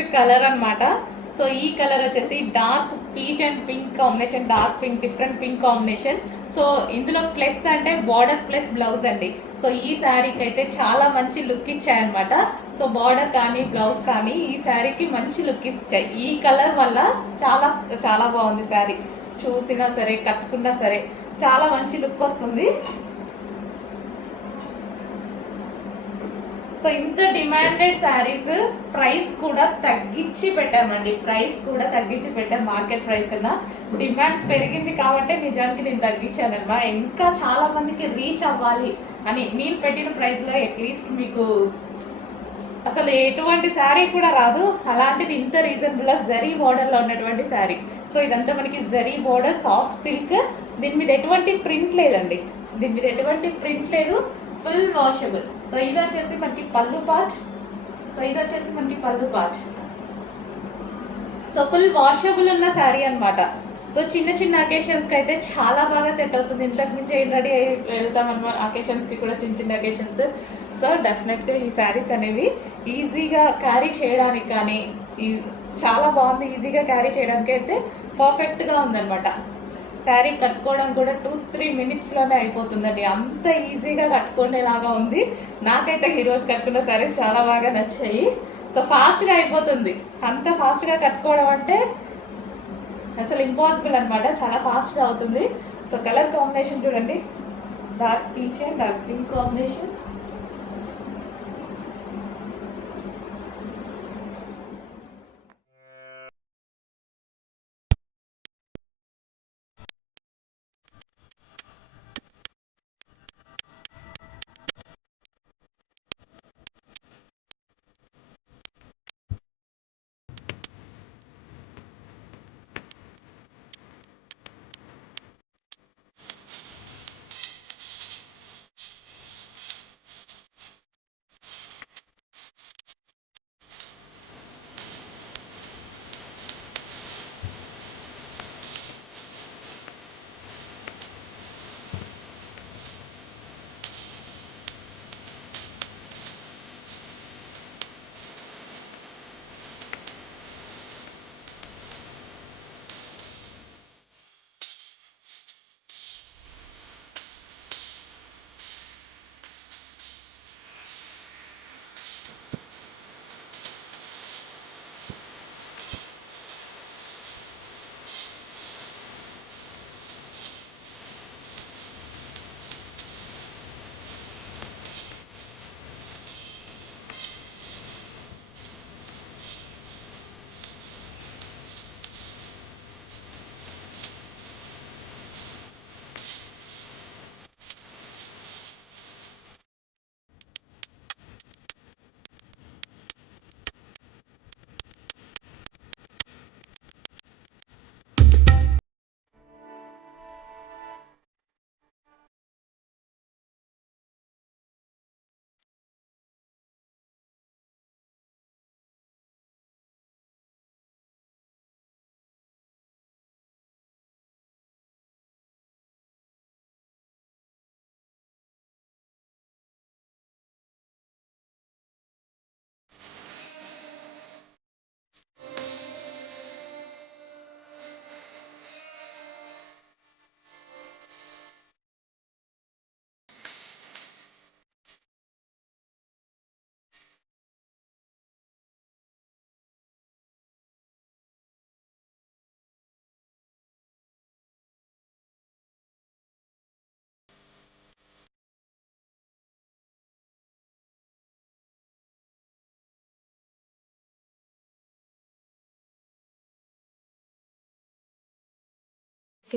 Next colour అన్నమాట. So ఈ colour వచ్చేసి dark peach and pink combination, dark pink, different pink combination. So ఇందులో plus అంటే border plus blouse అండి. So ఈ శారీకి అయితే చాలా మంచి లుక్ ఇచ్చాయన్నమాట. సో బార్డర్ కానీ బ్లౌజ్ కానీ ఈ శారీకి మంచి లుక్ ఇచ్చాయి. ఈ కలర్ వల్ల చాలా చాలా బాగుంది శారీ. చూసినా సరే కట్టుకున్నా సరే చాలా మంచి లుక్ వస్తుంది. సో ఇంత డిమాండెడ్ శారీస్ ప్రైస్ కూడా తగ్గించి పెట్టామండి. ప్రైస్ కూడా తగ్గించి పెట్టాం. మార్కెట్ ప్రైస్ కన్నా డిమాండ్ పెరిగింది కాబట్టి నిజానికి నేను తగ్గించాను అనమాట. ఇంకా చాలా మందికి రీచ్ అవ్వాలి అని నేను పెట్టిన ప్రైస్లో అట్లీస్ట్ మీకు అసలు ఎటువంటి శారీ కూడా రాదు. అలాంటిది ఇంత రీజనబుల్ జరీ బోర్డర్లో ఉన్నటువంటి శారీ. సో ఇదంతా మనకి జరీ బోర్డర్, సాఫ్ట్ సిల్క్. దీని మీద ఎటువంటి ప్రింట్ లేదండి. దీని మీద ఎటువంటి ప్రింట్ లేదు. Full washable. సో ఇది వచ్చేసి మనకి పళ్ళు పార్ట్. సో ఫుల్ వాషబుల్ ఉన్న శారీ అనమాట. సో చిన్న చిన్న అకేషన్స్కి అయితే చాలా బాగా సెట్ అవుతుంది. ఇంతకు మించి ఏం రెడీ అయ్యి వెళ్తాం అనమాట అకేషన్స్కి కూడా, చిన్న చిన్న అకేషన్స్. సో డెఫినెట్గా ఈ శారీస్ అనేవి ఈజీగా క్యారీ చేయడానికి కానీ చాలా బాగుంది. ఈజీగా క్యారీ చేయడానికి అయితే పర్ఫెక్ట్గా ఉందన్నమాట. శారీ కట్టుకోవడం కూడా 2-3 మినిట్స్లోనే అయిపోతుందండి. అంత ఈజీగా కట్టుకునేలాగా ఉంది. నాకైతే ఈరోజు కట్టుకున్న శారీస్ చాలా బాగా నచ్చాయి. సో ఫాస్ట్గా అయిపోతుంది. అంత ఫాస్ట్గా కట్టుకోవడం అంటే అసలు ఇంపాసిబుల్ అనమాట. చాలా ఫాస్ట్గా అవుతుంది. సో కలర్ కాంబినేషన్ చూడండి, dark peach and dark pink combination.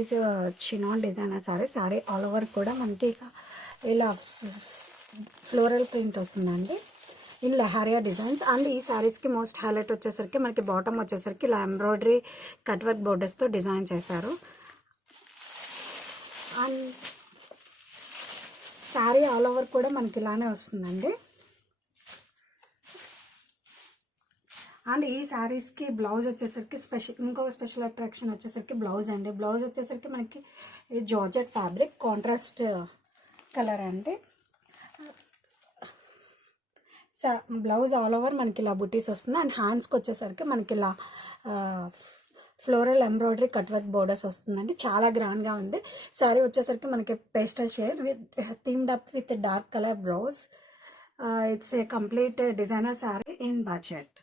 Is chinon designer sorry all over కూడా మనకి ఇలా ఫ్లోరల్ ప్రింట్ వస్తుందండి ఇన్ లెహారియా డిజైన్స్. అండ్ ఈ శారీస్కి మోస్ట్ హైలైట్ వచ్చేసరికి మనకి బాటమ్ వచ్చేసరికి ఇలా ఎంబ్రాయిడరీ కట్ వర్క్ బోర్డర్స్తో డిజైన్ చేశారు. అండ్ శారీ ఆల్ ఓవర్ కూడా మనకి ఇలానే వస్తుందండి. అండ్ ఈ శారీస్కి బ్లౌజ్ వచ్చేసరికి ఇంకొక స్పెషల్ అట్రాక్షన్ వచ్చేసరికి బ్లౌజ్ అండి. బ్లౌజ్ వచ్చేసరికి మనకి జార్జెట్ ఫ్యాబ్రిక్ కాంట్రాస్ట్ కలర్ అండి. బ్లౌజ్ ఆల్ ఓవర్ మనకి ఇలా బుటీస్ వస్తుంది అండ్ హ్యాండ్స్కి వచ్చేసరికి మనకి ఇలా floral embroidery cut work borders వస్తుందండి. చాలా గ్రాండ్గా ఉంది. శారీ వచ్చేసరికి మనకి pastel shade with themed up with dark colour blouse. It's a complete designer sari in budget.